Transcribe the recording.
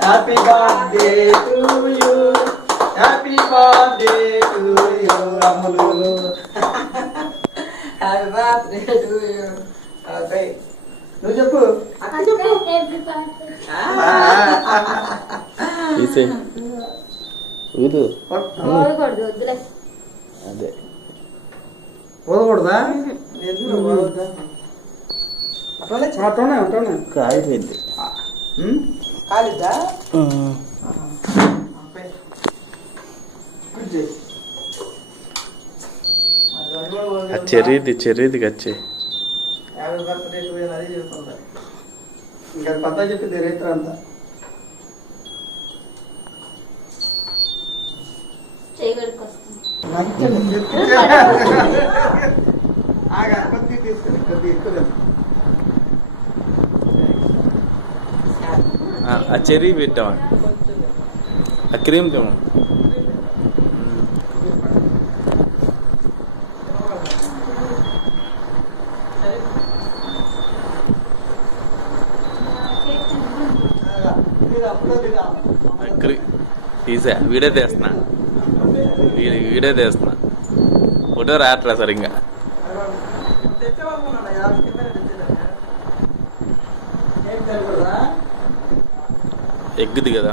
happy birthday to you happy birthday to you Ammulu happy birthday to you నువ్వు చెప్పు అదే పోకూడదా అట్లనే ఉంటానే కాలిపోయింది కాలిద్దా చెర్రీది కచ్చే యాభై బర్త్డే అది చెప్తుందా ఇంకా కొత్త చెప్పింది రైతు అంతా కొద్ది తీసుకుని కొద్ది ఎక్కువ ఆ చెర్రీ పెట్టావా ఆ క్రీమ్ తిను తీసా వీడియో తీస్తున్నా వీడియో తీస్తున్నా ఫోటో రాట్రా సరిగ్గా ఎగ్గుది కదా